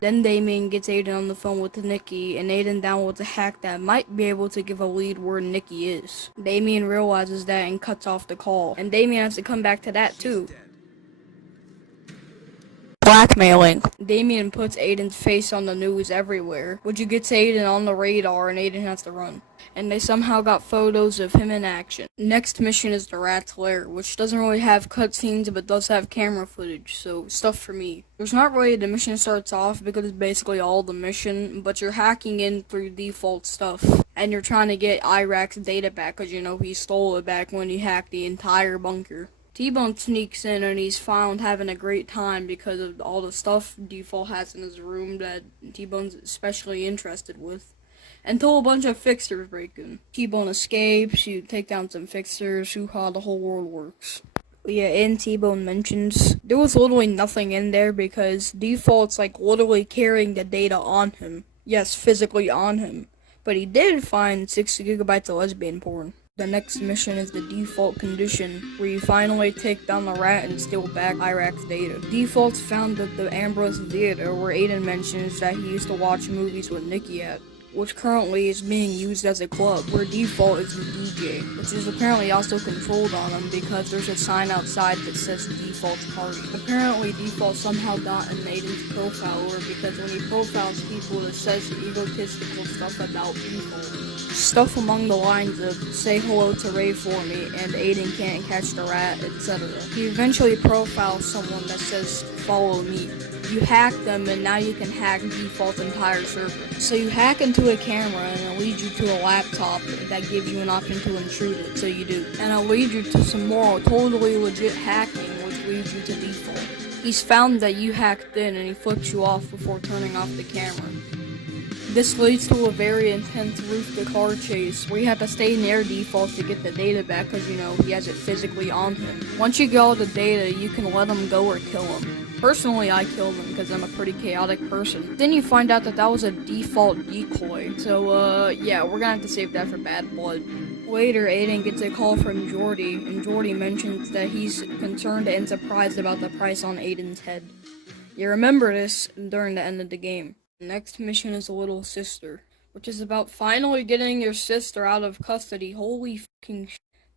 Then Damien gets Aiden on the phone with Nikki, and Aiden downloads a hack that might be able to give a lead where Nikki is. Damien realizes that and cuts off the call, and Damien has to come back to that too. Blackmailing. Damien puts Aiden's face on the news everywhere, which gets Aiden on the radar and Aiden has to run. And they somehow got photos of him in action. Next mission is the Rat's Lair, which doesn't really have cutscenes but does have camera footage, so stuff for me. There's not really the mission starts off because it's basically all the mission, but you're hacking in through default stuff. And you're trying to get Iraq's data back because he stole it back when he hacked the entire bunker. T-Bone sneaks in and he's found having a great time because of all the stuff Default has in his room that T-Bone's especially interested with. Until a bunch of fixers break in. T-Bone escapes, you take down some fixers, how the whole world works. Yeah, and T-Bone mentions there was literally nothing in there because Default's literally carrying the data on him. Yes, physically on him. But he did find 60 gigabytes of lesbian porn. The next mission is the Default condition, where you finally take down the rat and steal back Iraq's data. Default's found at the Ambrose Theater, where Aiden mentions that he used to watch movies with Nikki at, which currently is being used as a club, where Default is the DJ, which is apparently also controlled on him because there's a sign outside that says Default's party. Apparently Default somehow got in Aiden's profile, or because when he profiles people it says egotistical stuff about Default. Stuff along the lines of, say hello to Ray for me, and Aiden can't catch the rat, etc. He eventually profiles someone that says, follow me. You hack them, and now you can hack Default's entire server. So you hack into a camera, and it leads you to a laptop that gives you an option to intrude it, so you do. And it'll lead you to some more totally legit hacking, which leads you to Default. He's found that you hacked in, and he flips you off before turning off the camera. This leads to a very intense roof-to-car chase, where you have to stay near Default to get the data back because, he has it physically on him. Once you get all the data, you can let him go or kill him. Personally, I killed him because I'm a pretty chaotic person. Then you find out that was a Default decoy, so, yeah, we're gonna have to save that for Bad Blood. Later, Aiden gets a call from Jordy, and Jordy mentions that he's concerned and surprised about the price on Aiden's head. You remember this during the end of the game. The next mission is Little Sister, which is about finally getting your sister out of custody. Holy fucking sh**.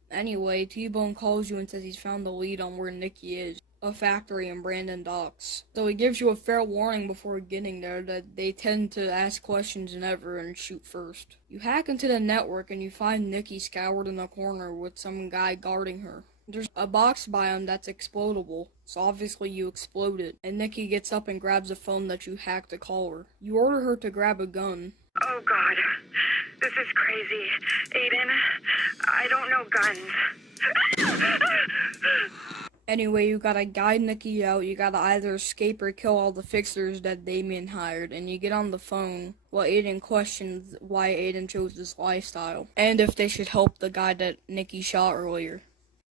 Anyway, T-Bone calls you and says he's found the lead on where Nikki is, a factory in Brandon Docks. So he gives you a fair warning before getting there that they tend to ask questions never and shoot first. You hack into the network and you find Nikki scoured in a corner with some guy guarding her. There's a box by him that's explodable, so obviously you explode it, and Nikki gets up and grabs a phone that you hacked to call her. You order her to grab a gun. Oh God, this is crazy. Aiden, I don't know guns. Anyway, you gotta guide Nikki out, you gotta either escape or kill all the fixers that Damien hired, and you get on the phone while Aiden questions why Aiden chose this lifestyle, and if they should help the guy that Nikki shot earlier.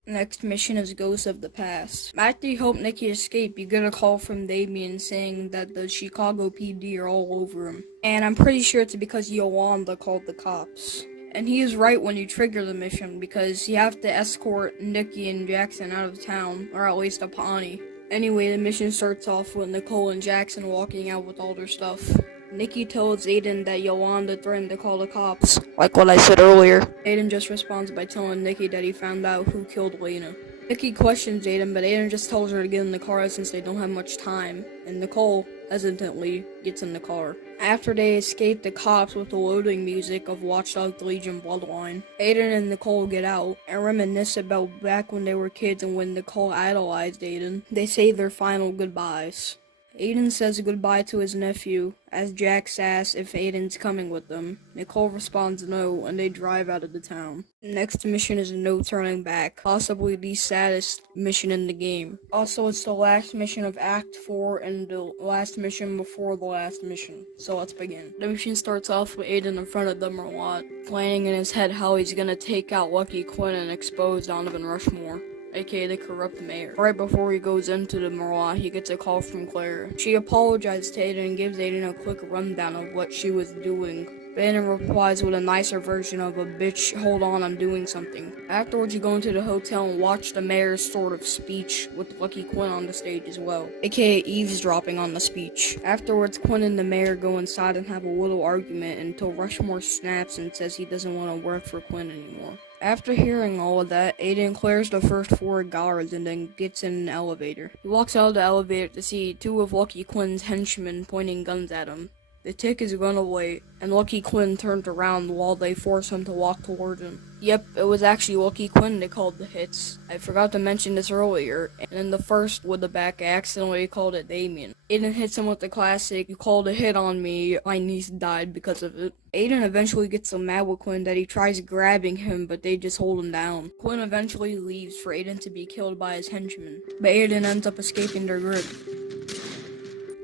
Next mission is Ghosts of the Past. After you help Nikki escape, you get a call from Damien saying that the Chicago PD are all over him. And I'm pretty sure it's because Yolanda called the cops. And he is right when you trigger the mission, because you have to escort Nikki and Jackson out of town, or at least a Pawnee. Anyway, the mission starts off with Nicole and Jackson walking out with all their stuff. Nikki tells Aiden that Yolanda threatened to call the cops, like what I said earlier. Aiden just responds by telling Nikki that he found out who killed Lena. Nikki questions Aiden, but Aiden just tells her to get in the car since they don't have much time, and Nicole hesitantly gets in the car. After they escape the cops with the loading music of Watch Dogs Legion Bloodline, Aiden and Nicole get out and reminisce about back when they were kids and when Nicole idolized Aiden. They say their final goodbyes. Aiden says goodbye to his nephew, as Jax asks if Aiden's coming with them. Nicole responds no, and they drive out of the town. Next mission is No Turning Back, possibly the saddest mission in the game. Also, it's the last mission of Act 4 and the last mission before the last mission. So let's begin. The mission starts off with Aiden in front of the Merlot, planning in his head how he's gonna take out Lucky Quinn and expose Donovan Rushmore, aka the corrupt mayor. Right before he goes into the Merlot, he gets a call from Claire. She apologizes to Aiden and gives Aiden a quick rundown of what she was doing. Aiden replies with a nicer version of a bitch, hold on, I'm doing something. Afterwards, you go into the hotel and watch the mayor's sort of speech with Lucky Quinn on the stage as well, aka eavesdropping on the speech. Afterwards, Quinn and the mayor go inside and have a little argument until Rushmore snaps and says he doesn't want to work for Quinn anymore. After hearing all of that, Aiden clears the first 4 guards and then gets in an elevator. He walks out of the elevator to see 2 of Lucky Quinn's henchmen pointing guns at him. The tick is run away, and Lucky Quinn turns around while they force him to walk towards him. Yep, it was actually Lucky Quinn that called the hits. I forgot to mention this earlier, and in the first with the back, I accidentally called it Damien. Aiden hits him with the classic, you called a hit on me, my niece died because of it. Aiden eventually gets so mad with Quinn that he tries grabbing him, but they just hold him down. Quinn eventually leaves for Aiden to be killed by his henchmen, but Aiden ends up escaping their grip.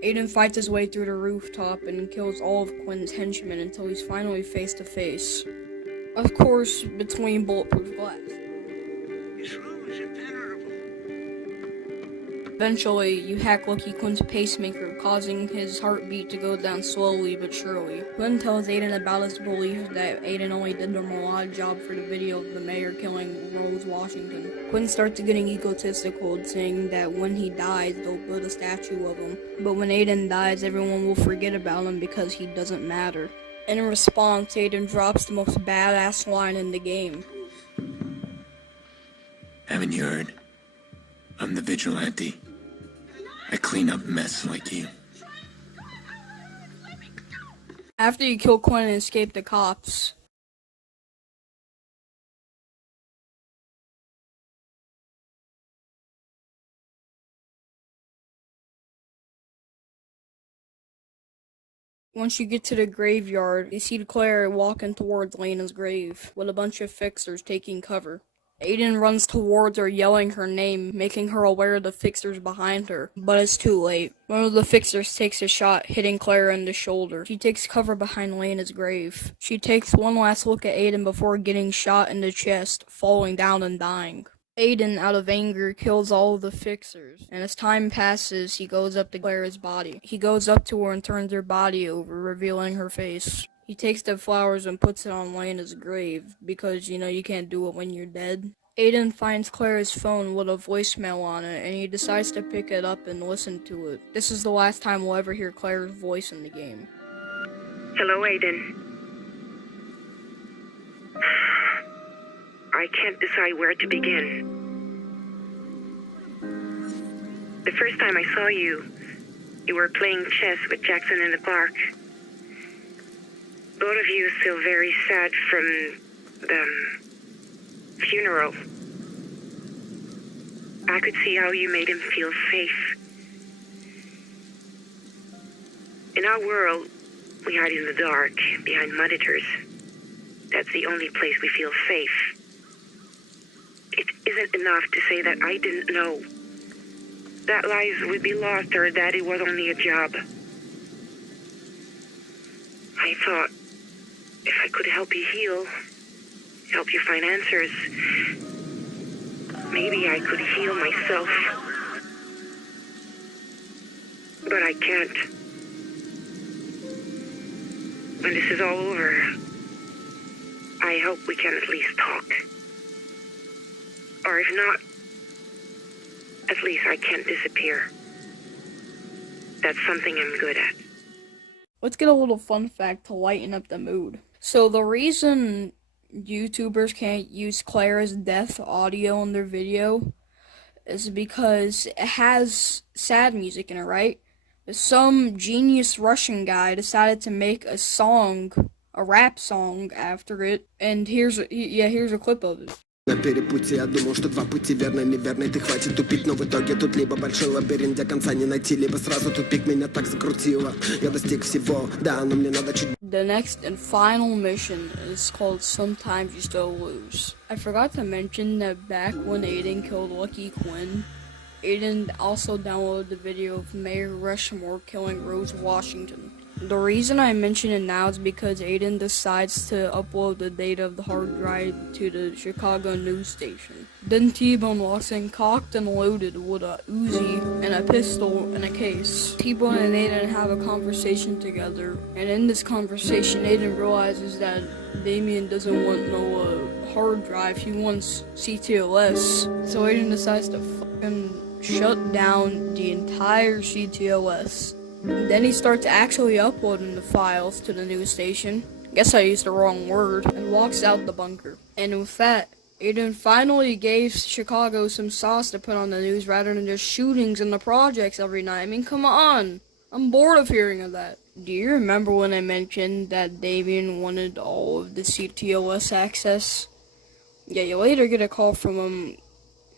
Aiden fights his way through the rooftop and kills all of Quinn's henchmen until he's finally face to face. Of course, between bulletproof glass. This room is impenetrable. Eventually, you hack Lucky Quinn's pacemaker, causing his heartbeat to go down slowly but surely. Quinn tells Aiden about his belief that Aiden only did the Merlot job for the video of the mayor killing Rose Washington. Quinn starts getting egotistical, saying that when he dies, they'll build a statue of him. But when Aiden dies, everyone will forget about him because he doesn't matter. In response, Aiden drops the most badass line in the game. Haven't you heard? I'm the vigilante. I clean up mess like you. After you kill Quinn and escape the cops, once you get to the graveyard, you see Claire walking towards Lena's grave, with a bunch of fixers taking cover. Aiden runs towards her, yelling her name, making her aware of the fixers behind her, but it's too late. One of the fixers takes a shot, hitting Claire in the shoulder. She takes cover behind Lena's grave. She takes one last look at Aiden before getting shot in the chest, falling down and dying. Aiden, out of anger, kills all of the fixers, and as time passes, he goes up to Claire's body. He goes up to her and turns her body over, revealing her face. He takes the flowers and puts it on Lena's grave, because, you can't do it when you're dead. Aiden finds Claire's phone with a voicemail on it, and he decides to pick it up and listen to it. This is the last time we'll ever hear Claire's voice in the game. Hello, Aiden. I can't decide where to begin. The first time I saw you, you were playing chess with Jackson in the park. Both of you still very sad from the funeral. I could see how you made him feel safe. In our world, we hide in the dark, behind monitors. That's the only place we feel safe. It isn't enough to say that I didn't know. That lives would be lost or that it was only a job. I thought, if I could help you heal, help you find answers, maybe I could heal myself. But I can't. When this is all over, I hope we can at least talk. Or if not, at least I can't disappear. That's something I'm good at. Let's get a little fun fact to lighten up the mood. So the reason YouTubers can't use Claire's death audio in their video is because it has sad music in it, right? Some genius Russian guy decided to make a song, a rap song after it, and here's a clip of it. На перепутье я думал, что два пути верно, неверный, ты хватит тупить. Но в итоге тут либо большой лабиринт, где конца не найти, либо сразу тупик, меня так закрутило. Я достиг всего, да, но мне надо чуть... The next and final mission is called Sometimes You Still Lose. I forgot to mention that back when Aiden killed Lucky Quinn, Aiden also downloaded the video of Mayor Rushmore killing Rose Washington. The reason I mention it now is because Aiden decides to upload the data of the hard drive to the Chicago news station. Then T-Bone walks in cocked and loaded with a Uzi and a pistol in a case. T-Bone and Aiden have a conversation together, and in this conversation Aiden realizes that Damien doesn't want no hard drive, he wants CTOS. So Aiden decides to fucking shut down the entire CTOS. Then he starts actually uploading the files to the news station. Guess I used the wrong word. And walks out the bunker. And with that, Aiden finally gave Chicago some sauce to put on the news rather than just shootings in the projects every night. I mean, come on. I'm bored of hearing of that. Do you remember when I mentioned that Damien wanted all of the CTOS access? Yeah, you later get a call from him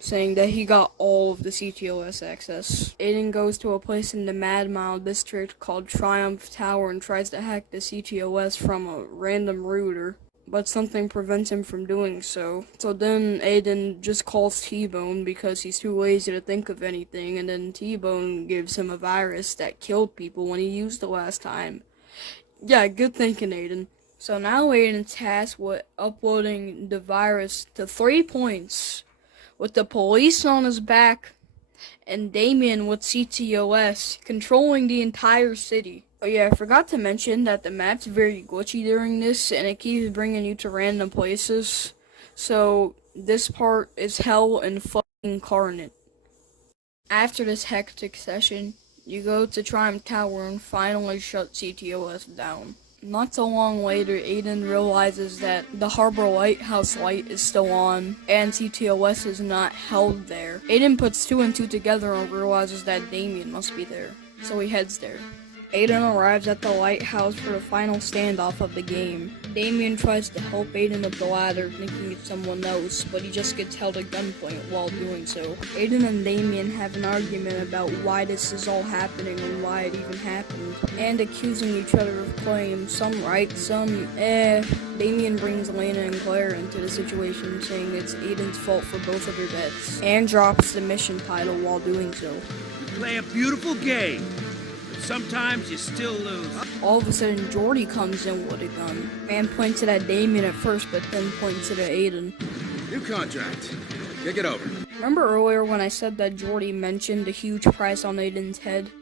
saying that he got all of the CTOS access. Aiden goes to a place in the Mad Mile district called Triumph Tower and tries to hack the CTOS from a random router, but something prevents him from doing so. So then Aiden just calls T-Bone because he's too lazy to think of anything, and then T-Bone gives him a virus that killed people when he used it last time. Yeah, good thinking, Aiden. So now Aiden's tasked with uploading the virus to 3 points, with the police on his back, and Damien with CTOS, controlling the entire city. Oh yeah, I forgot to mention that the map's very glitchy during this, and it keeps bringing you to random places. So, this part is hell and fucking incarnate. After this hectic session, you go to Triumph Tower and finally shut CTOS down. Not so long later, Aiden realizes that the Harbor Lighthouse light is still on, and CTOS is not held there. Aiden puts 2 and 2 together and realizes that Damien must be there, so he heads there. Aiden arrives at the lighthouse for the final standoff of the game. Damien tries to help Aiden up the ladder, thinking it's someone else, but he just gets held at gunpoint while doing so. Aiden and Damien have an argument about why this is all happening and why it even happened, and accusing each other of claims, some right, some Damien brings Lena and Claire into the situation, saying it's Aiden's fault for both of their deaths, and drops the mission title while doing so. You play a beautiful game. Sometimes you still lose. All of a sudden, Jordy comes in with a gun. Man points it at Damien at first, but then points it at Aiden. New contract. Kick it over. Remember earlier when I said that Jordy mentioned the huge price on Aiden's head?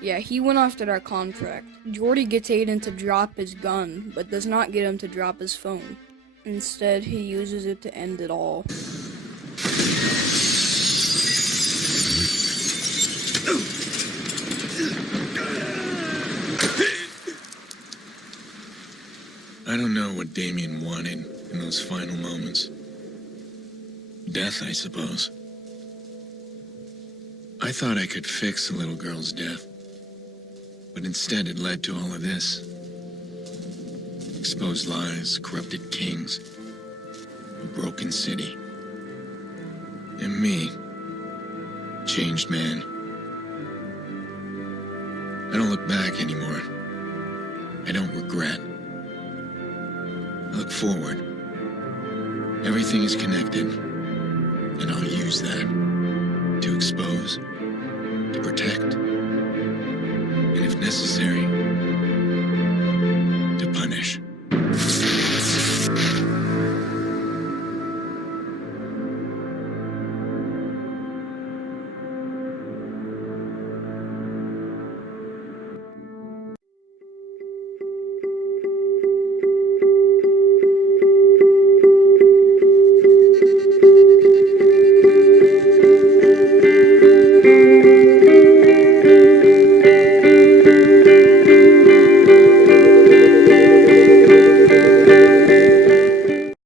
Yeah, he went after that contract. Jordy gets Aiden to drop his gun, but does not get him to drop his phone. Instead, he uses it to end it all. I don't know what Damien wanted in those final moments. Death, I suppose. I thought I could fix the little girl's death, but instead it led to all of this. Exposed lies, corrupted kings, a broken city. And me, changed man. I don't look back anymore. I don't regret. I look forward. Everything is connected, and I'll use that to expose, to protect, and if necessary, to punish.